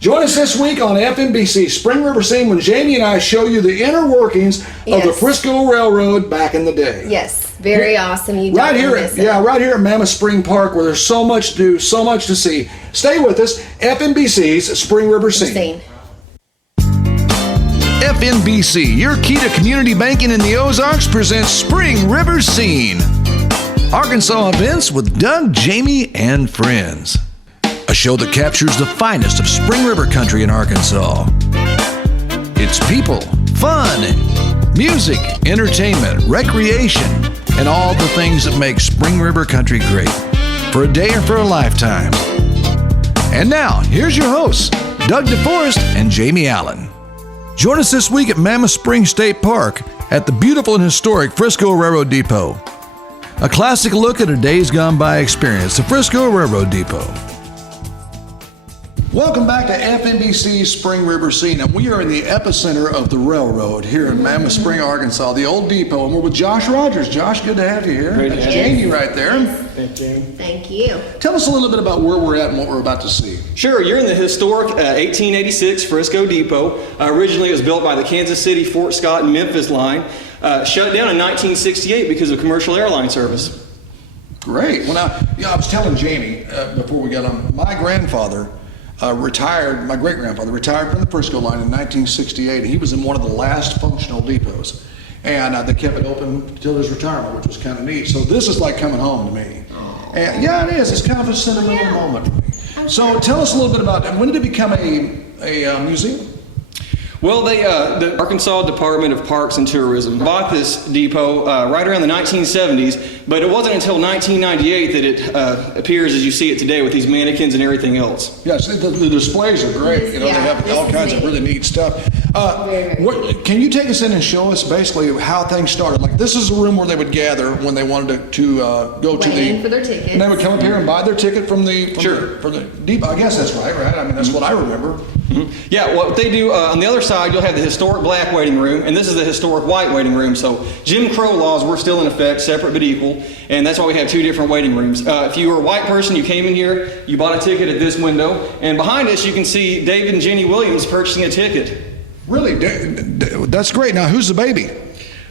Join us this week on FNBC Spring River Scene when Jamie and I show you the inner workings of the Frisco Railroad back in the day. Yes, very awesome. You right here at Mammoth Spring Park, where there's so much to do, so much to see. Stay with us. FNBC's Spring River Scene. FNBC, your key to community banking in the Ozarks, presents Spring River Scene. Arkansas events with Doug, Jamie, and friends. A show that captures the finest of Spring River country in Arkansas. It's people, fun, music, entertainment, recreation, and all the things that make Spring River country great, for a day or for a lifetime. And now, here's your hosts, Doug DeForest and Jamie Allen. Join us this week at Mammoth Spring State Park at the beautiful and historic Frisco Railroad Depot. A classic look at a days gone by experience, the Frisco Railroad Depot. Welcome back to FNBC's Spring River Scene, and we are in the epicenter of the railroad here in Mammoth Spring, Arkansas, the old depot, and we're with Josh Rogers. Josh, good to have you here. Great. That's Jamie right there. Thanks, Jamie. Thank you. Tell us a little bit about where we're at and what we're about to see. Sure, you're in the historic 1886 Frisco Depot. Originally it was built by the Kansas City, Fort Scott, and Memphis line. Shut down in 1968 because of commercial airline service. Great. Well, now, I was telling Jamie before we got on, my grandfather retired, my great-grandfather retired from the Frisco line in 1968. He was in one of the last functional depots. And they kept it open until his retirement, which was kind of neat. So this is like coming home to me. And yeah, it is. It's kind of a sentimental moment for me. So tell us a little bit about that. When did it become a museum? Well, the Arkansas Department of Parks and Tourism bought this depot right around the 1970s, but it wasn't until 1998 that it appears as you see it today with these mannequins and everything else. Yeah, see, the displays are great. You know, they have all kinds of really neat stuff. Can you take us in and show us basically how things started? Like, this is a room where they would gather when they wanted to go to the... for their tickets. And they would come up here and buy their ticket from the depot. I guess that's right? I mean, that's what I remember. Mm-hmm. Yeah, what they do on the other side, you'll have the historic black waiting room, and this is the historic white waiting room. So Jim Crow laws were still in effect, separate but equal, and that's why we have two different waiting rooms. If you were a white person, you came in here, you bought a ticket at this window, and behind us you can see David and Jenny Williams purchasing a ticket. Really? That's great. Now, who's the baby?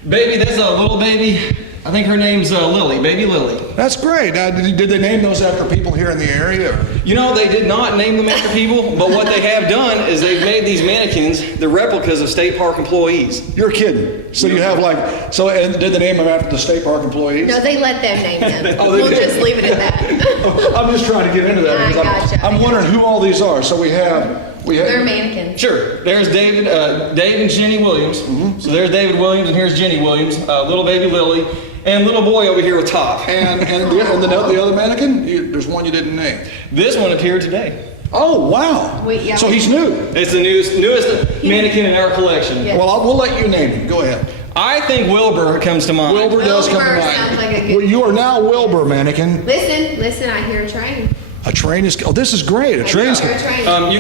Baby, that's a little baby. I think her name's Lily, Baby Lily. That's great. Now, did they name those after people here in the area? You know, they did not name them after people, but what they have done is they've made these mannequins the replicas of state park employees. You're kidding. So you have and did they name them after the state park employees? No, they let them name them. We'll just leave it at that. I'm just trying to get into that because I'm wondering who all these are. So we have they're mannequins. Sure. There's David and Jenny Williams. Mm-hmm. So there's David Williams and here's Jenny Williams, little baby Lily. And little boy over here with Top. And the other mannequin? There's one you didn't name. This one appeared today. Oh, wow. So he's new. It's the newest mannequin in our collection. Yes. Well, we'll let you name him. Go ahead. I think Wilbur comes to mind. Wilbur does come to mind. Sounds like a good well, you are now Wilbur, mannequin. Listen, I hear a train. A train is... Oh, this is great. A train's... You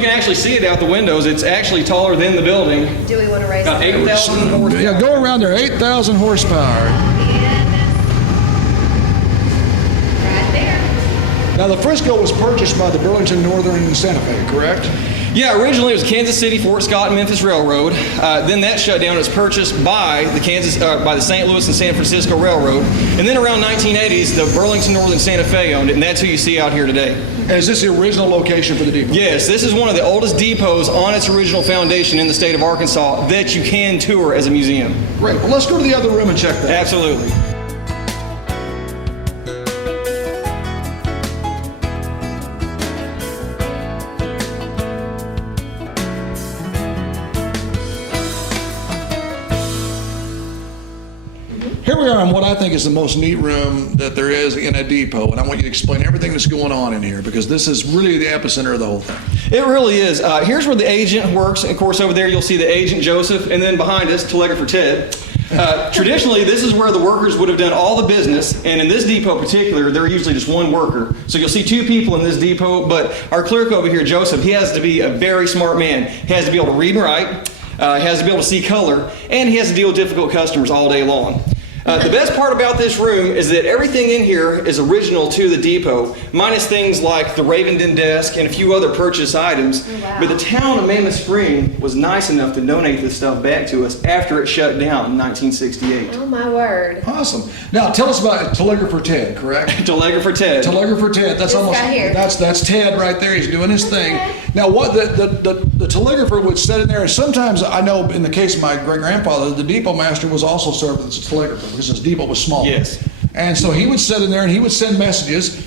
can actually see it out the windows. It's actually taller than the building. Do we want to raise it? 8,000 horsepower. Yeah, go around there. 8,000 horsepower. Now, the Frisco was purchased by the Burlington Northern and Santa Fe, correct? Yeah, originally it was Kansas City, Fort Scott, and Memphis Railroad. Then that shut down. It was purchased by the St. Louis and San Francisco Railroad. And then around 1980s, the Burlington Northern and Santa Fe owned it, and that's who you see out here today. And is this the original location for the depot? Yes, this is one of the oldest depots on its original foundation in the state of Arkansas that you can tour as a museum. Great. Well, let's go to the other room and check that. Absolutely. Here we are in what I think is the most neat room that there is in a depot, and I want you to explain everything that's going on in here because this is really the epicenter of the whole thing. It really is. Here's where the agent works. Of course, over there you'll see the agent Joseph, and then behind us, telegrapher Ted. Traditionally, this is where the workers would have done all the business, and in this depot in particular, there are usually just one worker. So you'll see two people in this depot, but our clerk over here, Joseph, he has to be a very smart man. He has to be able to read and write, he has to be able to see color, and he has to deal with difficult customers all day long. The best part about this room is that everything in here is original to the depot, minus things like the Ravenden desk and a few other purchase items. Oh, wow. But the town of Mammoth Spring was nice enough to donate this stuff back to us after it shut down in 1968. Oh my word. Awesome. Now tell us about Telegrapher Ted, correct? Telegrapher Ted. Telegrapher Ted. That's This almost guy here. that's Ted right there. He's doing his thing. Okay. Now what the telegrapher would sit in there, and sometimes I know in the case of my great grandfather, the depot master was also served as a telegrapher because his depot was small. Yes. And so he would sit in there and he would send messages.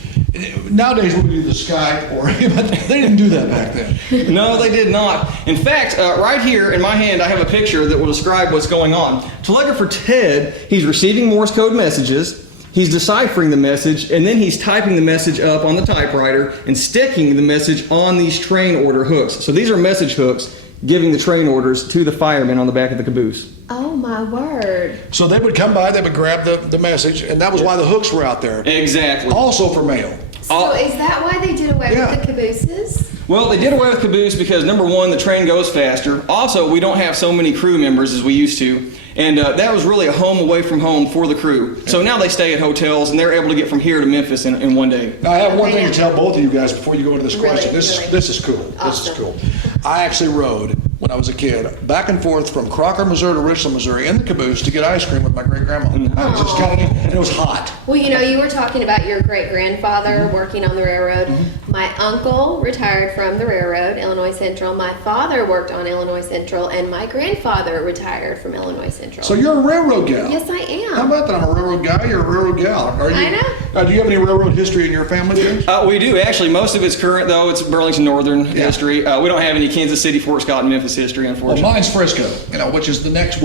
Nowadays we do the Skype, but they didn't do that back then. No, they did not. In fact, right here in my hand, I have a picture that will describe what's going on. Telegrapher Ted, he's receiving Morse code messages, he's deciphering the message, and then he's typing the message up on the typewriter and sticking the message on these train order hooks. So these are message hooks giving the train orders to the firemen on the back of the caboose. Oh my word. So they would come by, they would grab the message, and that was why the hooks were out there. Exactly. Also for mail. So is that why they did away Yeah. with the cabooses? Well, they did away with caboose because, number one, the train goes faster. Also, we don't have so many crew members as we used to. And that was really a home away from home for the crew. So now they stay at hotels, and they're able to get from here to Memphis in one day. Now I have one thing to tell both of you guys before you go into this Really, question. This really. is cool. This is Awesome. cool. I actually rode when I was a kid back and forth from Crocker, Missouri to Richland, Missouri in the caboose to get ice cream with my great grandma. That was just kind of neat, and it was hot. Well, you know, you were talking about your great-grandfather working on the railroad. My uncle retired from the railroad, Illinois Central. My father worked on Illinois Central, and my grandfather retired from Illinois Central. So you're a railroad gal. Yes, I am. How about that? I'm a railroad guy. You're a railroad gal. Are you? I know. Do you have any railroad history in your family, James? We do, actually. Most of it's current, though. It's Burlington Northern history. We don't have any Kansas City, Fort Scott, and Memphis history, Well, unfortunately. mine's Frisco. Which is the next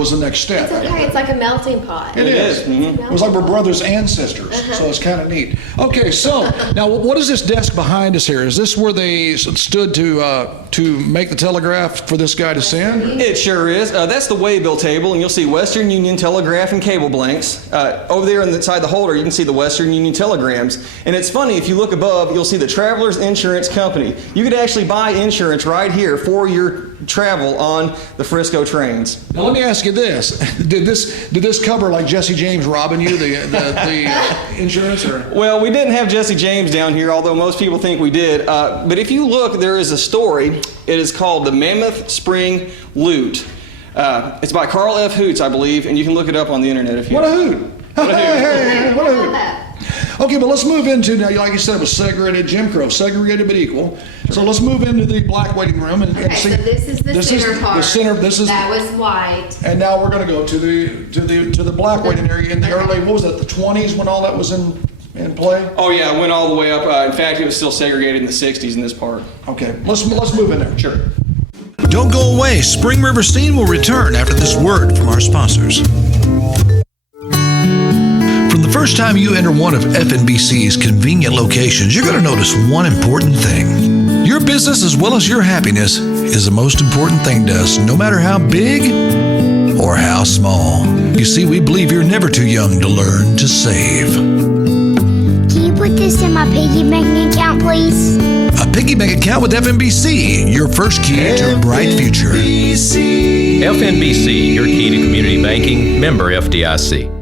step. It's okay. It's like a melting pot. It is. Mhm. It was like we're brothers and sisters, so it's kind of neat. Okay, so now what is this desk behind us here? Is this where they stood to make the telegraph for this guy to send? It sure is. That's the waybill table, and you'll see Western Union telegraph and cable blanks. Over there inside the holder, you can see the Western Union telegrams. And it's funny, if you look above, you'll see the Travelers Insurance Company. You could actually buy insurance right here for your travel on the Frisco trains. Now let me ask you this: Did this cover like Jesse James robbing you the insurance or? Well, we didn't have Jesse James down here, although most people think we did. But if you look, there is a story. It is called The Mammoth Spring Loot. It's by Carl F. Hoots, I believe, and you can look it up on the internet if you What a hoot! What a hoot. Hey, what a How about hoot! that? Okay, but let's move into now. Like you said, it was segregated Jim Crow, segregated but equal. So let's move into the black waiting room and Okay, see. so this is the center part. The center. This is. That was white. And now we're going to go to the black waiting area in the early. What was that? The 20s when all that was in play. Oh yeah, it went all the way up. In fact, it was still segregated in the 60s in this part. Okay, let's move in there. Sure. Don't go away. Spring River Scene will return after this word from our sponsors. From the first time you enter one of FNBC's convenient locations, you're going to notice one important thing. Your business as well as your happiness is the most important thing to us, no matter how big or how small. You see, we believe you're never too young to learn to save. Can you put this in my piggy bank account, please? A piggy bank account with FNBC, your first key to a bright future. FNBC, your key to community banking, member FDIC.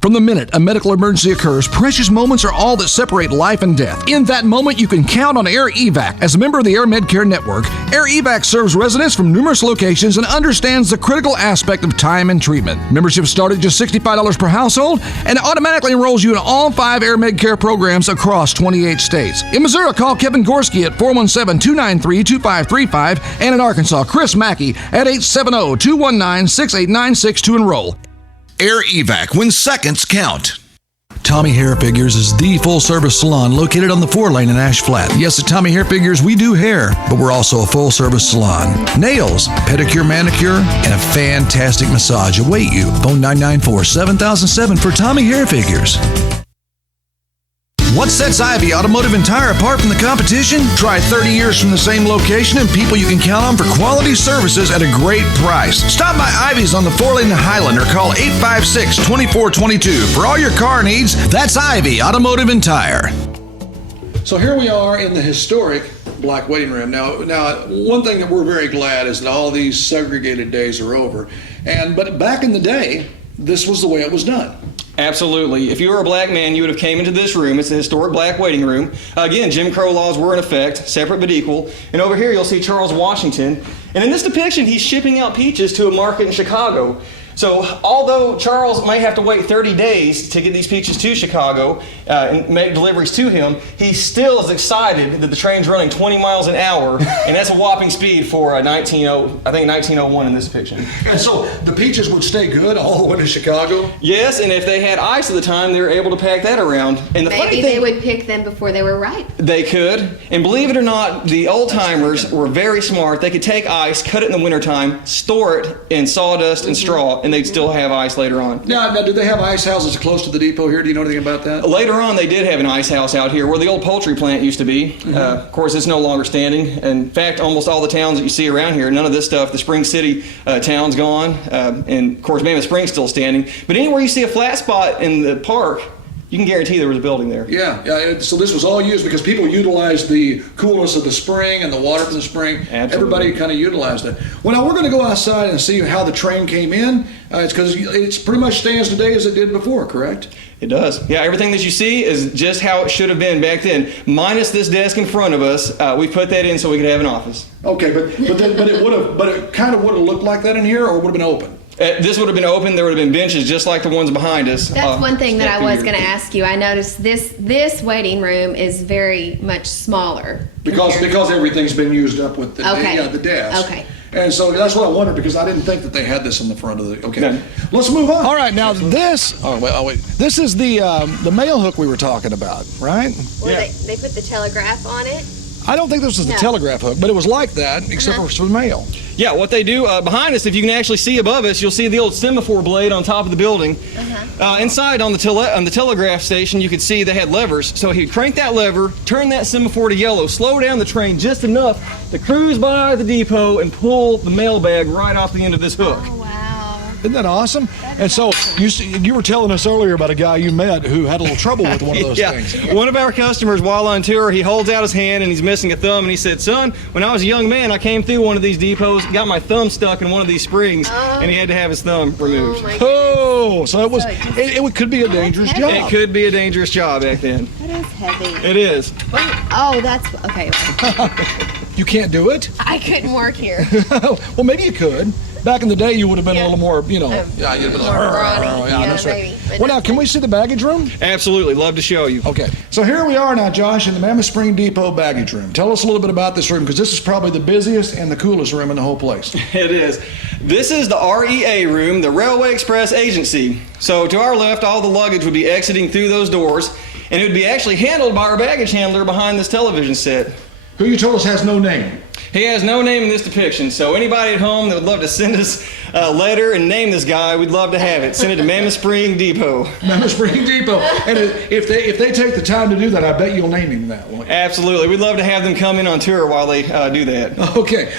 From the minute a medical emergency occurs, precious moments are all that separate life and death. In that moment, you can count on Air Evac. As a member of the Air Medcare Network, Air Evac serves residents from numerous locations and understands the critical aspect of time and treatment. Membership starts at just $65 per household and automatically enrolls you in all 5 Air Medcare programs across 28 states. In Missouri, call Kevin Gorski at 417-293-2535 and in Arkansas, Chris Mackey at 870-219-6896 to enroll. Air Evac, when seconds count. Tommy Hair Figures is the full-service salon located on the 4-lane in Ash Flat. Yes, at Tommy Hair Figures, we do hair, but we're also a full-service salon. Nails, pedicure, manicure, and a fantastic massage await you. Phone 994-7007 for Tommy Hair Figures. What sets Ivy Automotive and Tire apart from the competition? Try 30 years from the same location and people you can count on for quality services at a great price. Stop by Ivy's on the 4-lane in Highland or call 856-2422. For all your car needs, that's Ivy Automotive and Tire. So here we are in the historic black waiting room. Now, one thing that we're very glad is that all these segregated days are over. But back in the day, this was the way it was done. Absolutely. If you were a black man, you would have came into this room. It's a historic black waiting room. Again, Jim Crow laws were in effect, separate but equal. And over here, you'll see Charles Washington. And in this depiction, he's shipping out peaches to a market in Chicago. So although Charles may have to wait 30 days to get these peaches to Chicago and make deliveries to him, he still is excited that the train's running 20 miles an hour, and that's a whopping speed for 1901 in this depiction. And so the peaches would stay good all the way to Chicago? Yes, and if they had ice at the time, they were able to pack that around. And the funny Maybe thing, they would pick them before they were ripe. they could, and believe it or not, the old timers were very smart. They could take ice, cut it in the wintertime, store it in sawdust and straw, and they'd still have ice later on. Now, do they have ice houses close to the depot here? Do you know anything about that? Later on, they did have an ice house out here where the old poultry plant used to be. Of course, it's no longer standing. In fact, almost all the towns that you see around here, none of this stuff, the Spring City town's gone, and of course, Mammoth Spring's still standing. But anywhere you see a flat spot in the park, you can guarantee there was a building there. Yeah. So this was all used because people utilized the coolness of the spring and the water from the spring. Absolutely. Everybody kind of utilized it. Well, now we're going to go outside and see how the train came in. It's because it pretty much stands today as it did before, correct? It does. Yeah, everything that you see is just how it should have been back then, minus this desk in front of us. We put that in so we could have an office. Okay, but it kind of would have looked like that in here, or would have been open. This would have been open. There would have been benches just like the ones behind us. That's one thing that I was going to ask. ask you. I noticed this waiting room is very much smaller. Because everything's been used up with the Okay. the desk. Okay. And so that's what I wondered, because I didn't think that they had this in the front of the. Okay, No. Let's move on. All right, now this. Oh wait. This is the mail hook we were talking about, right? Well, Yeah. they put the telegraph on it. I don't think this was the No. telegraph hook, but it was like that, except for some mail. Yeah, what they do behind us, if you can actually see above us, you'll see the old semaphore blade on top of the building. Inside on the telegraph station, you could see they had levers. So he'd crank that lever, turn that semaphore to yellow, slow down the train just enough to cruise by the depot and pull the mail bag right off the end of this hook. Oh, wow. Isn't that awesome? And so you were telling us earlier about a guy you met who had a little trouble with one of those Yeah, things. one of our customers while on tour, he holds out his hand and he's missing a thumb, and he said, "Son, when I was a young man, I came through one of these depots, got my thumb stuck in one of these springs, and he had to have his thumb removed." Oh, my goodness. Oh, so it was. It could be a dangerous job. It could be a dangerous job back then. That is heavy. It is. Oh, that's okay. You can't do it. I couldn't work here. Well, maybe you could. Back in the day, you would have been a little more, yeah, you'd have been more brawny. yeah, Yeah, that's right. maybe, but Well, now, not can we see the baggage room? Absolutely. Love to show you. Okay, so here we are now, Josh, in the Mammoth Spring Depot baggage room. Tell us a little bit about this room, because this is probably the busiest and the coolest room in the whole place. It is. This is the REA room, the Railway Express Agency. So to our left, all the luggage would be exiting through those doors, and it would be actually handled by our baggage handler behind this television set. Who you told us has no name. He has no name in this depiction, so anybody at home that would love to send us a letter and name this guy, we'd love to have it. Send it to Mammoth Spring Depot. Mammoth Spring Depot. And if they take the time to do that, I bet you'll name him that one. Absolutely. We'd love to have them come in on tour while they do that. Okay,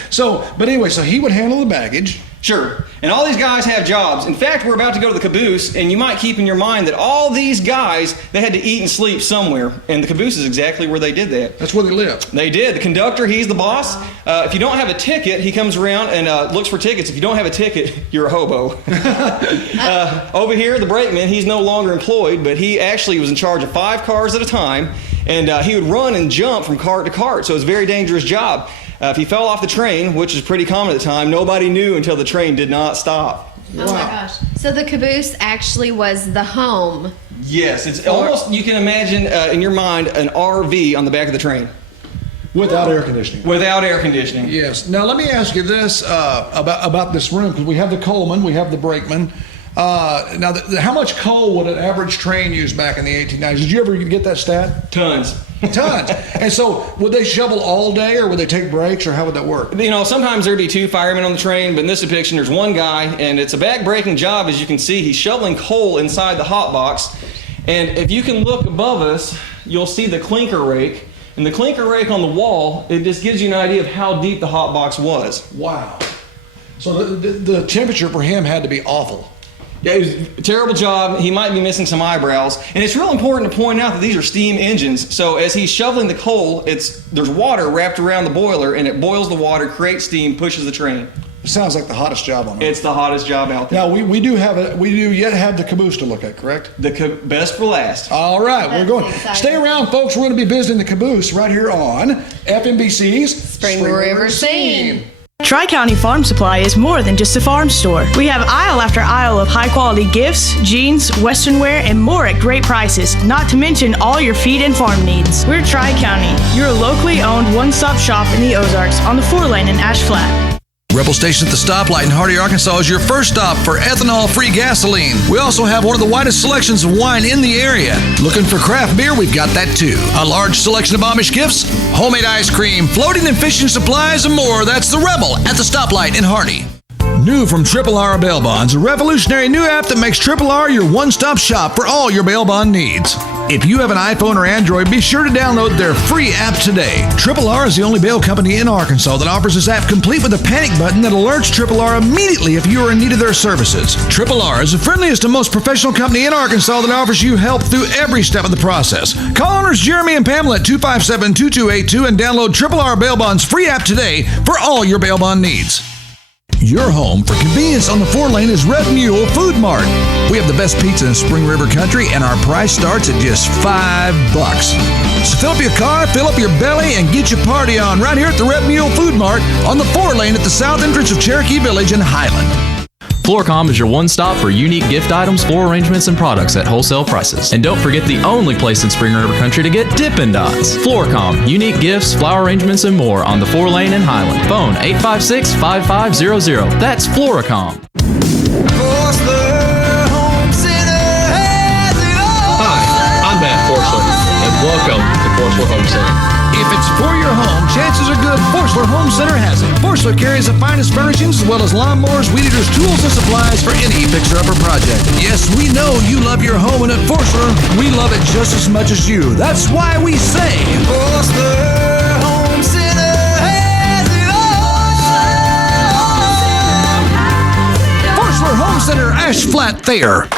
but anyway, so he would handle the baggage. Sure. And all these guys have jobs. In fact, we're about to go to the caboose, and you might keep in your mind that all these guys, they had to eat and sleep somewhere. And the caboose is exactly where they did that. That's where they live. They did. The conductor, he's the boss. If you don't have a ticket, he comes around and looks for tickets. If you don't have a ticket, you're a hobo. Over here, the brakeman, he's no longer employed, but he actually was in charge of 5 cars at a time. And he would run and jump from cart to cart, so it's a very dangerous job. If he fell off the train, which is pretty common at the time, nobody knew until the train did not stop. Oh my gosh. So the caboose actually was the home. Yes, it's almost, you can imagine in your mind, an RV on the back of the train. Without air conditioning. Without air conditioning. Yes. Now let me ask you this about this room, because we have the coalman, we have the brakeman. Now, how much coal would an average train use back in the 1890s? Did you ever get that stat? Tons. Tons. And so, would they shovel all day, or would they take breaks, or how would that work? You know, sometimes there'd be 2 firemen on the train, but in this depiction, there's one guy, and it's a back-breaking job. As you can see, he's shoveling coal inside the hot box. And if you can look above us, you'll see the clinker rake. And the clinker rake on the wall, it just gives you an idea of how deep the hot box was. Wow. So the temperature for him had to be awful. Yeah, it was a terrible job. He might be missing some eyebrows. And it's real important to point out that these are steam engines. So as he's shoveling the coal, there's water wrapped around the boiler, and it boils the water, creates steam, pushes the train. It sounds like the hottest job on earth. It's the hottest job out there. Now, we do yet have the caboose to look at, correct? The best for last. All right, we're That's going. exciting. Stay around, folks. We're going to be visiting the caboose right here on FNBC's Spring River Scene. Tri-County Farm Supply is more than just a farm store. We have aisle after aisle of high-quality gifts, jeans, western wear, and more at great prices, not to mention all your feed and farm needs. We're Tri-County, your locally owned one-stop shop in the Ozarks on the 4-lane in Ash Flat. Rebel Station at the stoplight in Hardy, Arkansas is your first stop for ethanol-free gasoline. We also have one of the widest selections of wine in the area. Looking for craft beer? We've got that too. A large selection of Amish gifts, homemade ice cream, floating and fishing supplies, and more. That's the Rebel at the stoplight in Hardy. New from Triple R Bail Bonds, a revolutionary new app that makes Triple R your one-stop shop for all your bail bond needs. If you have an iPhone or Android, be sure to download their free app today. Triple R is the only bail company in Arkansas that offers this app complete with a panic button that alerts Triple R immediately if you are in need of their services. Triple R is the friendliest and most professional company in Arkansas that offers you help through every step of the process. Call owners Jeremy and Pamela at 257-2282 and download Triple R Bail Bonds free app today for all your bail bond needs. Your home for convenience on the 4-lane is Red Mule Food Mart. We have the best pizza in Spring River Country, and our price starts at just $5. So fill up your car, fill up your belly, and get your party on right here at the Red Mule Food Mart on the 4-lane at the south entrance of Cherokee Village in Highland. Floorcom is your one-stop for unique gift items, floor arrangements, and products at wholesale prices. And don't forget the only place in Spring River Country to get Dippin' Dots. Floorcom, unique gifts, flower arrangements, and more on the 4-lane in Highland. Phone 856-5500. That's Floorcom. Hi, I'm Matt Forsler, and welcome to Forsler Home Center. If it's for your home, chances are good Forsler Home Center has it. Forsler carries the finest furnishings as well as lawnmowers, weed eaters, tools, and supplies for any fixer-upper project. Yes, we know you love your home, and at Forsler, we love it just as much as you. That's why we say Forsler Home Center has it all. Forsler Home Center, Ash Flat, Thayer.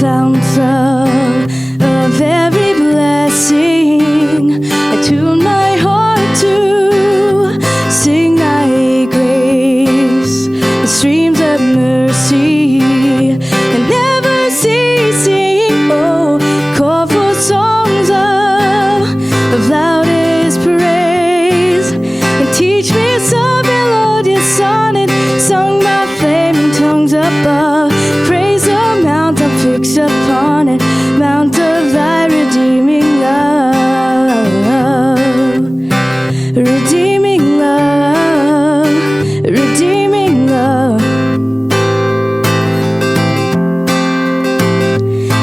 Fountain of every blessing, I tune my heart to sing thy grace, the streams of mercy, and never ceasing, oh, call for songs of loudest praise, and teach me some melodious sonnet, sung by flaming tongues above, praise the mount I fix upon it, mount of thy redeeming love, redeeming love, redeeming love.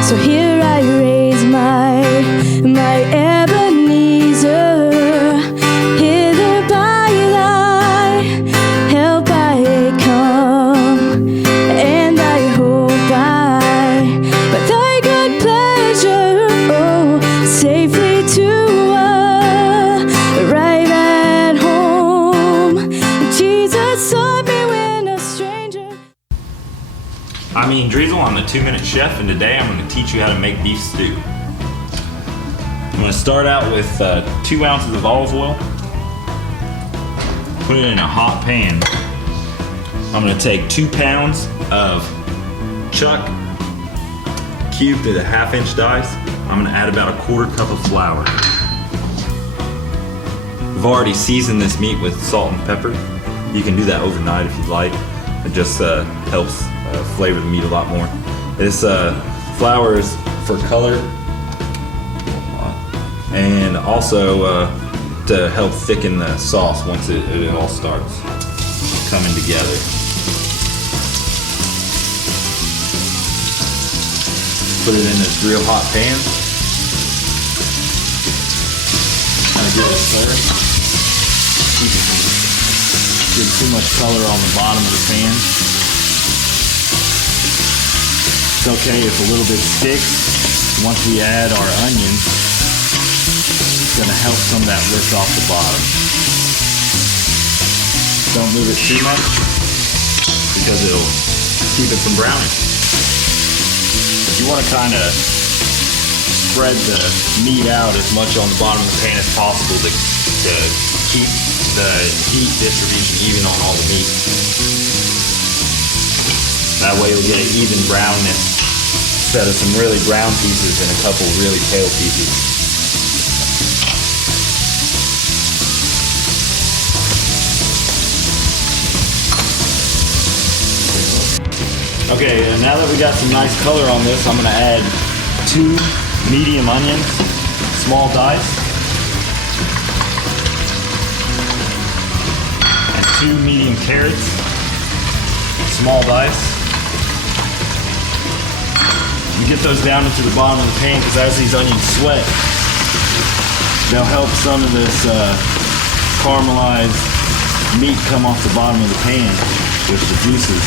So here I raise my Ebenezer, hither by thy help I come, and I hope by thy good pleasure, oh, safely to arrive at home. Jesus sought me when a stranger. I'm Ian Driesel, I'm the 2-Minute Chef, and today I'm going to teach you how to make beef stew. I'm going to start out with 2 ounces of olive oil, put it in a hot pan. I'm going to take 2 pounds of chuck, cubed at a 1/2-inch dice. I'm going to add about a 1/4 cup of flour. I've already seasoned this meat with salt and pepper. You can do that overnight if you'd like. It just helps flavor the meat a lot more. This flour is for color and also to help thicken the sauce once it all starts coming together. Put it in this real hot pan. Kind of give it a stir. Keep it from getting too much color on the bottom of the pan. It's okay if a little bit sticks. Once we add our onions, it's going to help some of that lift off the bottom. Don't move it too much because it'll keep it from browning. You want to kind of spread the meat out as much on the bottom of the pan as possible to keep the heat distribution even on all the meat. That way you'll get an even brownness instead of some really brown pieces and a couple really pale pieces. Okay, and now that we got some nice color on this, I'm gonna add 2 medium onions, small dice, and 2 medium carrots, small dice. You get those down into the bottom of the pan because as these onions sweat, they'll help some of this caramelized meat come off the bottom of the pan with the juices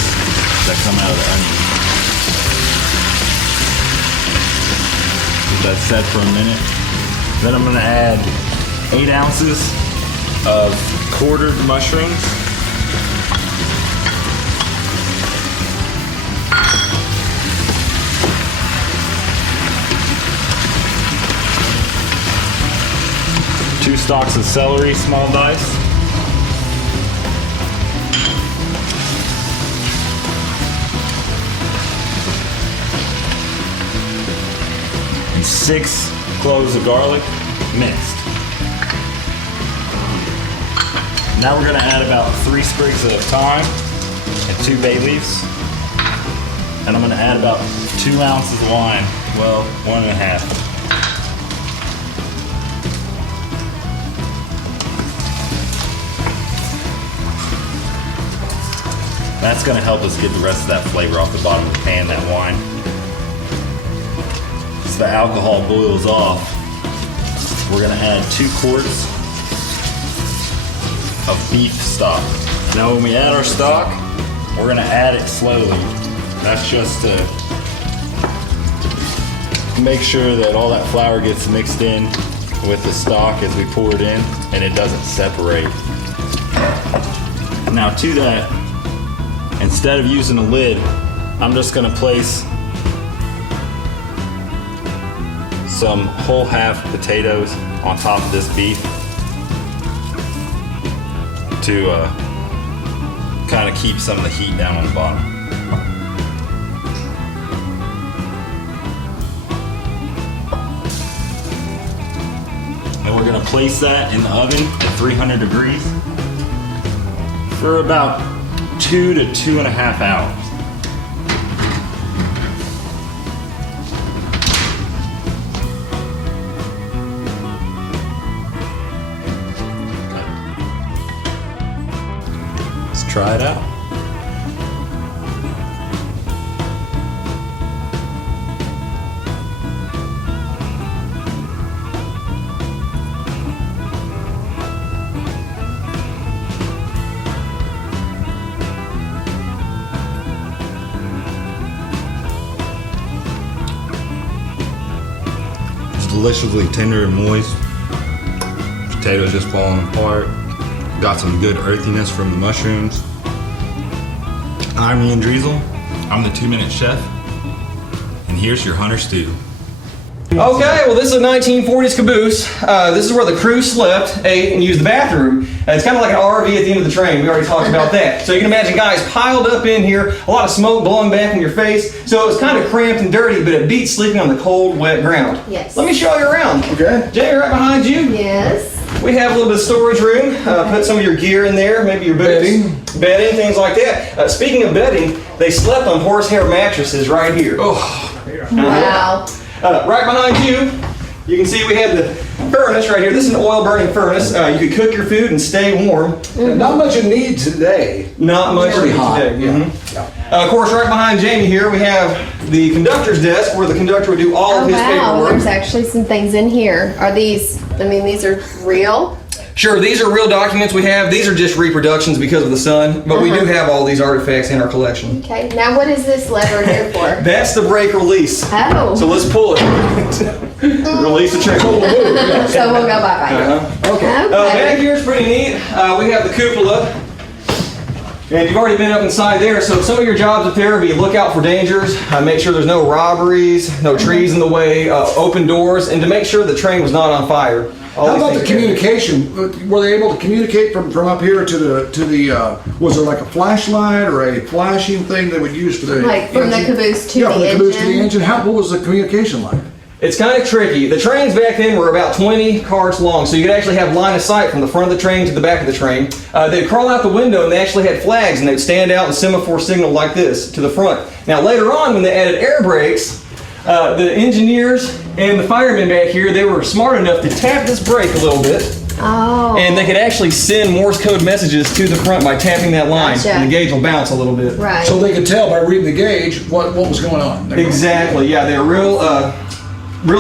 that come out of the onion. Let that set for a minute. Then I'm gonna add 8 ounces of quartered mushrooms. Two stalks of celery, small dice. 6 cloves of garlic, minced. Now we're gonna add about 3 sprigs of thyme and 2 bay leaves. And I'm gonna add about 2 ounces of wine, well, 1.5. That's gonna help us get the rest of that flavor off the bottom of the pan, that wine. As the alcohol boils off, we're gonna add 2 quarts of beef stock. Now when we add our stock, we're gonna add it slowly. That's just to make sure that all that flour gets mixed in with the stock as we pour it in and it doesn't separate. Now to that, instead of using a lid, I'm just gonna place some whole half potatoes on top of this beef to kind of keep some of the heat down on the bottom. And we're gonna place that in the oven at 300 degrees for about 2 to 2.5 hours. Let's try it out. Deliciously tender and moist. Potatoes just falling apart. Got some good earthiness from the mushrooms. I'm Ian Driesel. I'm the 2-minute chef. And here's your hunter stew. Okay, well this is a 1940s caboose. This is where the crew slept, ate, and used the bathroom. It's kind of like an RV at the end of the train. We already talked about that. So you can imagine guys piled up in here, a lot of smoke blowing back in your face. So it was kind of cramped and dirty, but it beat sleeping on the cold, wet ground. Yes. Let me show you around. Okay. Jay, right behind you. Yes. We have a little bit of storage room. Put some of your gear in there, maybe your boots. Bedding, things like that. Speaking of bedding, they slept on horsehair mattresses right here. Wow. Right behind you, you can see we have the furnace right here. This is an oil burning furnace. You could cook your food and stay warm. Not much in need today. Not much Pretty in need hot. today. Yeah. Of course, right behind Jamie here, we have the conductor's desk where the conductor would do all of his Wow, paperwork. there's actually some things in here. Are these, I mean, these are real? Sure, these are real documents we have. These are just reproductions because of the sun, but we do have all these artifacts in our collection. Okay, now what is this lever here for? That's the brake release. Oh. So let's pull it. Release the train. So we'll go bye-bye. Okay. Okay. Back here is pretty neat. We have the cupola. And you've already been up inside there, so some of your jobs up there will be look out for dangers, make sure there's no robberies, no trees in the way, open doors, and to make sure the train was not on fire. How about the communication? Were they able to communicate from up here to the was there like a flashlight or a flashing thing they would use for the Like from the caboose to the from the caboose to the engine? engine? What was the communication like? It's kind of tricky. The trains back then were about 20 cars long, so you could actually have line of sight from the front of the train to the back of the train. They'd crawl out the window and they actually had flags and they'd stand out and semaphore signal like this to the front. Now later on, when they added air brakes, the engineers and the firemen back here, they were smart enough to tap this brake a little bit. Oh. And they could actually send Morse code messages to the front by tapping that line, Gotcha. and the gauge will bounce a little bit. Right. So they could tell by reading the gauge what was going on. Exactly. Yeah, they're real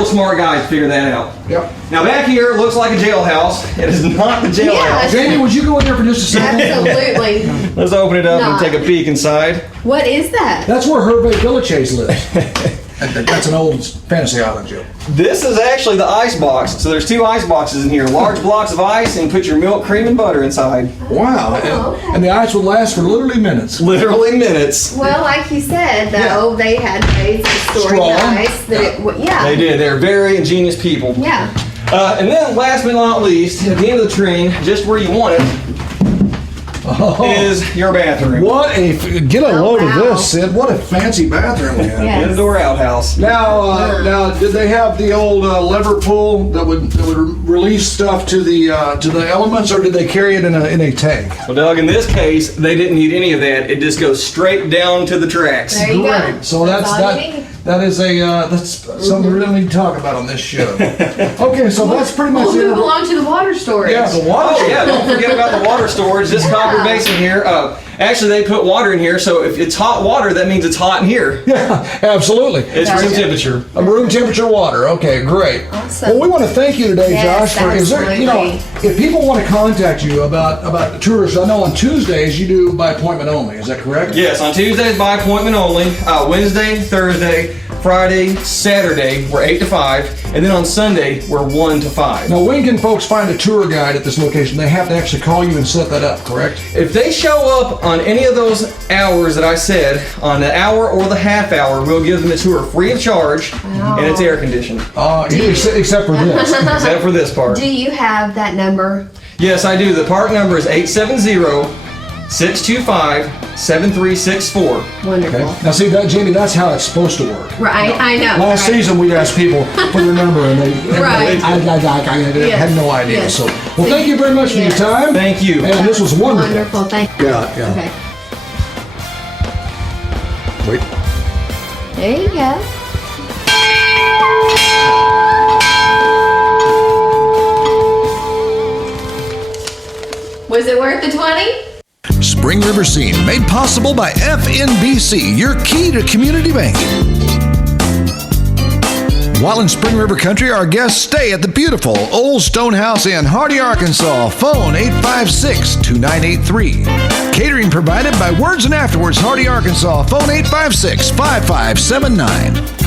smart guys to figure that out. Yep. Now back here it looks like a jailhouse. It is not the jailhouse. Yeah. Jamie, would you go in there for just a second? Absolutely. Let's open it up Not. and take a peek inside. What is that? That's where Hervé Villechaize lives. That's an old fantasy island, Joe. This is actually the ice box. So there's 2 ice boxes in here. Large blocks of ice, and put your milk, cream, and butter inside. Wow. okay. And the ice would last for literally minutes. Literally minutes. Well, like you said, though, they had ways of storing Straw. the ice that it would, yeah. They did. They're very ingenious people. Yeah. And then last but not least, at the end of the train, just where you want it, is your bathroom. What a get a Oh, load wow. of this, Sid. What a fancy bathroom we have. Yes. Indoor outhouse. Now, did they have the old lever pull that would release stuff to the elements, or did they carry it in a tank? Well, Doug, in this case, they didn't need any of that. It just goes straight down to the tracks. There you go. Great. So that's all you need. that's something we really need to talk about on this show. Okay, so that's pretty much We'll it. move along to the water storage. Yeah, the water. Oh yeah, don't forget about the water storage. This copper basin here, actually they put water in here, so if it's hot water, that means it's hot in here. Yeah, absolutely. It's Gotcha. room temperature. A room temperature water. Okay, great. Awesome. Well, we want to thank you today, Yes, Josh. Is there, if people want to contact you about tours, I know on Tuesdays you do by appointment only. Is that correct? Yes, on Tuesdays by appointment only. Wednesday, Thursday, Friday, Saturday, we're 8 to 5, and then on Sunday, we're 1 to 5. Now, when can folks find a tour guide at this location? They have to actually call you and set that up, correct? If they show up on any of those hours that I said, on the hour or the half hour, we'll give them a tour free of charge, and it's air conditioned. Except for this. Except for this part. Do you have that number? Yes, I do. The park number is 870-625-7364. Wonderful. Okay. Now, see, Jamie, that's how it's supposed to work. Right, I know. Last right. season, we asked people for their number, and they Right. I had no idea. Yes. So, well, thank you very much for your Yes. time. Thank you. And this was wonderful. Wonderful, thank you. Yeah. Okay. Wait. There you go. Was it worth the 20? Spring River Scene, made possible by FNBC, your key to community banking. While in Spring River Country, our guests stay at the beautiful Old Stone House in Hardy, Arkansas. Phone 856-2983. Catering provided by Words and Afterwards, Hardy, Arkansas. Phone 856-5579.